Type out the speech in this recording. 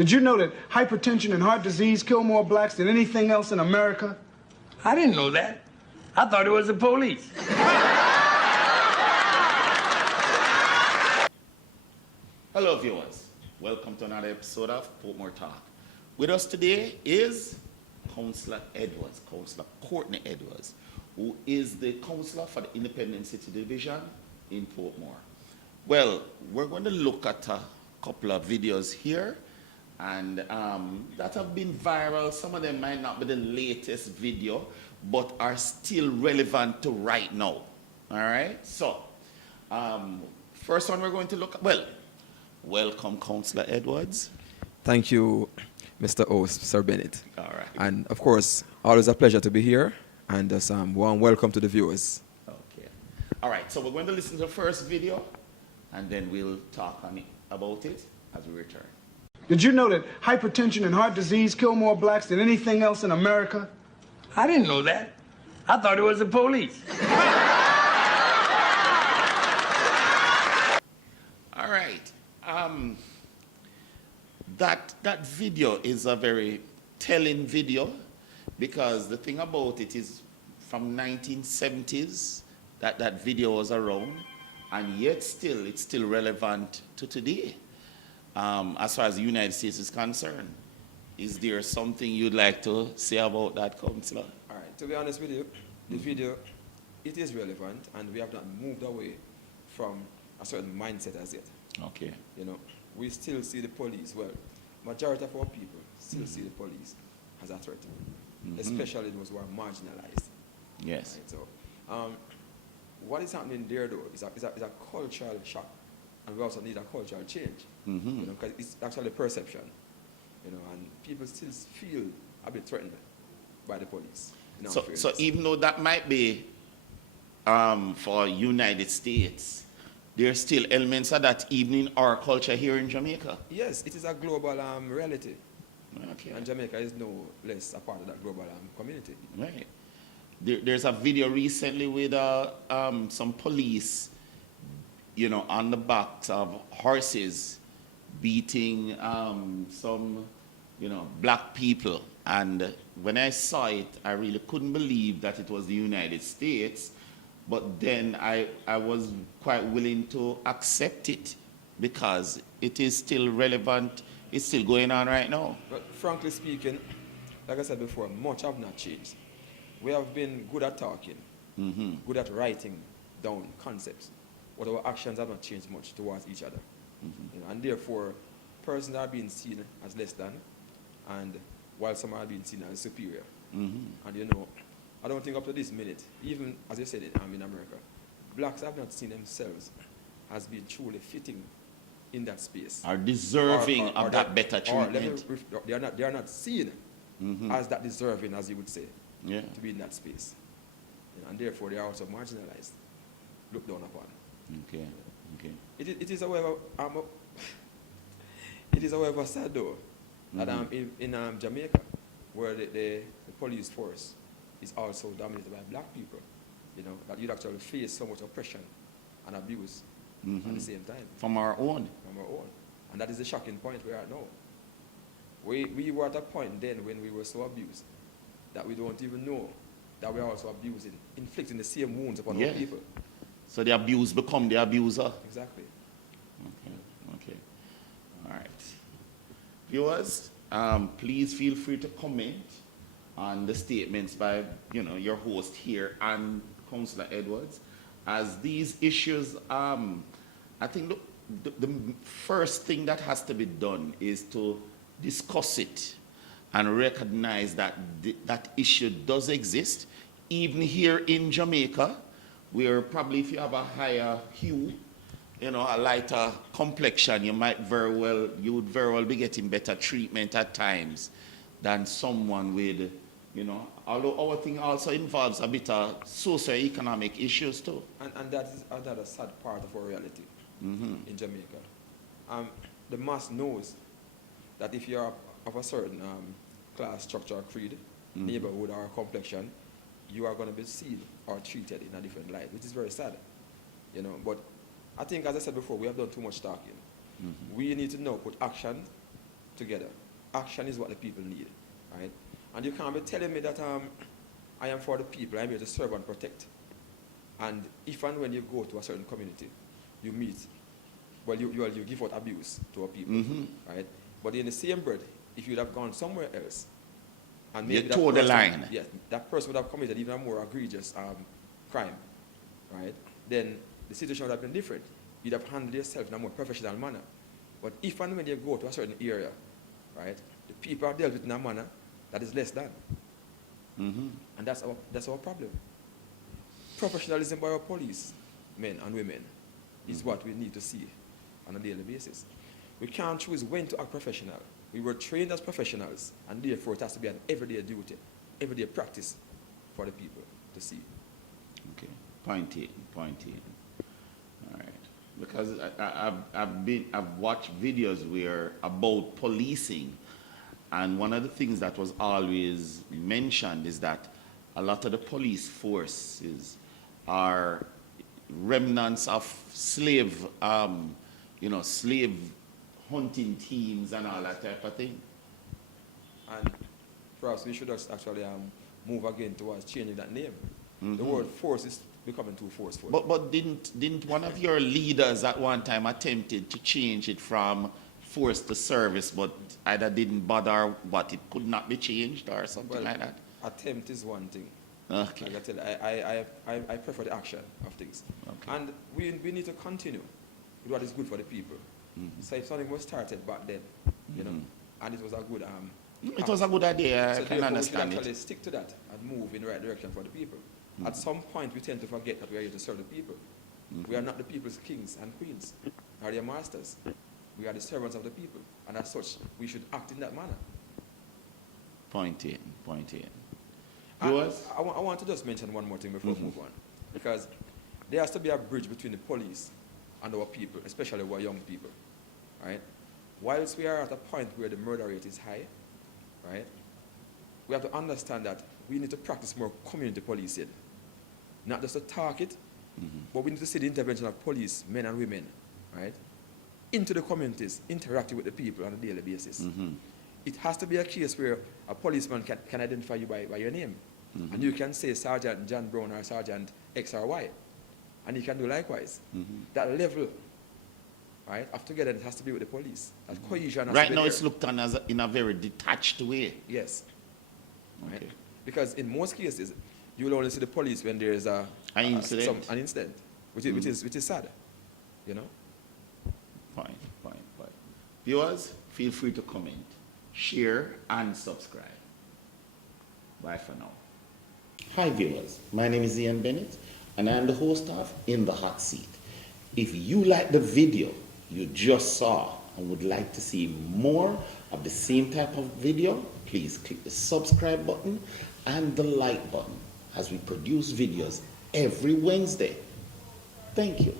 Did you know that hypertension and heart disease kill more blacks than anything else in America? I didn't know that. I thought it was the police. Hello viewers, welcome to another episode of Portmore Talk. With us today is Councillor Edwards, Councillor Courtney Edwards, who is the Councillor for the Independent City Division in Portmore. Well, we're going to look at a couple of videos here and that have been viral. Some of them might not be the latest video, but are still relevant to right now. All right, so first one we're going to look at, well, welcome Councillor Edwards. Thank you, Mr. Host, Sir Bennett. All right. And of course, always a pleasure to be here, and just warm welcome to the viewers. Okay. All right, so we're going to listen to the first video, and then we'll talk on it, about it as we return. Did you know that hypertension and heart disease kill more blacks than anything else in America? I didn't know that. I thought it was the police. All right. That video is a very telling video, because the thing about it is from 1970s that video was around, and yet it's still relevant to today. As far as the United States is concerned, is there something you'd like to say about that, Councillor? All right, to be honest with you, the video, it is relevant, and we have not moved away from a certain mindset as yet. Okay. You know, we still see the police, well, majority of our people still see the police as a threat, especially those who are marginalized. Yes. Right? So, what is happening there, though, is a cultural shock, and we also need a cultural change. You know, because it's actually perception. You know, and people still feel a bit threatened by the police. So even though that might be for United States, there are still elements of that even in our culture here in Jamaica. Yes, it is a global reality. Okay. And Jamaica is no less a part of that global community. Right. There's a video recently with some police, you know, on the backs of horses beating some, you know, black people. And when I saw it, I really couldn't believe that it was the United States. But then I was quite willing to accept it, because it is still relevant. It's still going on right now. But frankly speaking, like I said before, much have not changed. We have been good at talking, good at writing down concepts, but our actions have not changed much towards each other. You know, and therefore, persons are being seen as less than, and while some are being seen as superior. And you know, I don't think up to this minute, even as you said in America, blacks have not seen themselves as being truly fitting in that space. Are deserving of that better treatment. They are not seen as that deserving, as you would say, to be in that space. You know, and therefore they are also marginalized, looked down upon. Okay, okay. It is however sad though that in Jamaica, where the police force is also dominated by black people, you know, that you'd actually face so much oppression and abuse at the same time. From our own. From our own. And that is the shocking point we are at now. We were at a point then when we were so abused that we don't even know that we are also abusing, inflicting the same wounds upon our people. So the abused become the abuser. Exactly. Okay, okay. All right. Viewers, please feel free to comment on the statements by, you know, your host here and Councillor Edwards, as these issues, I think the first thing that has to be done is to discuss it and recognize that that issue does exist, even here in Jamaica, where probably if you have a higher hue, you know, a lighter complexion, you would very well be getting better treatment at times than someone with, you know, although our thing also involves a bit of socio-economic issues too. And that is another sad part of our reality in Jamaica. The mass knows that if you're of a certain class, structure, or creed, neighborhood, or complexion, you are going to be seen or treated in a different light, which is very sad, you know. But I think, as I said before, we have done too much talking. We need to now put action together. Action is what the people need, right? And you can't be telling me that I am for the people, I'm here to serve and protect. And if and when you go to a certain community, you meet, well, you give out abuse to our people, right? But in the same breath, if you'd have gone somewhere else, and maybe you tore the line. Yes, that person would have committed even a more egregious crime, right? Then the situation would have been different. You'd have handled yourself in a more professional manner. But if and when you go to a certain area, right, the people are dealt with in a manner that is less than. And that's our problem. Professionalism by our police, men and women, is what we need to see on a daily basis. We can't choose when to act professional. We were trained as professionals, and therefore it has to be an everyday duty, everyday practice for the people to see. Okay, point taken. All right, because I've watched videos where about policing, and one of the things that was always mentioned is that a lot of the police forces are remnants of slave, slave hunting teams and all that type of thing. And perhaps we should actually move again towards changing that name. The word force is becoming too forceful. But didn't one of your leaders at one time attempted to change it from force to service, but either didn't bother, but it could not be changed or something like that? Attempt is one thing. Okay. Like I tell you, I prefer the action of things. Okay. And we need to continue with what is good for the people. So if something was started back then, and it was a good it was a good idea, so I can understand we should actually it. stick to that and move in the right direction for the people. At some point, we tend to forget that we are here to serve the people. We are not the people's kings and queens, or their masters. We are the servants of the people, and as such, we should act in that manner. Point taken. I want to just mention one more thing before we move on, because there has to be a bridge between the police and our people, especially our young people, right? Whilst we are at a point where the murder rate is high, right, we have to understand that we need to practice more community policing. Not just to talk it, but we need to see the intervention of police, men and women, right, into the communities, interacting with the people on a daily basis. It has to be a case where a policeman can identify you by your name. And you can say Sergeant John Brown or Sergeant X or Y. And he can do likewise. That level, right, of togetherness has to be with the police. That cohesion has to be Right now there. it's looked on as in a very detached way. Yes. Right? Okay. Because in most cases, you will only see the police when there is an incident, which is sad, Fine. Viewers, feel free to comment, share, and subscribe. Bye for now. Hi viewers, my name is Ian Bennett, and I am the host of In the Hot Seat. If you like the video you just saw and would like to see more of the same type of video, please click the subscribe button and the like button as we produce videos every Wednesday. Thank you.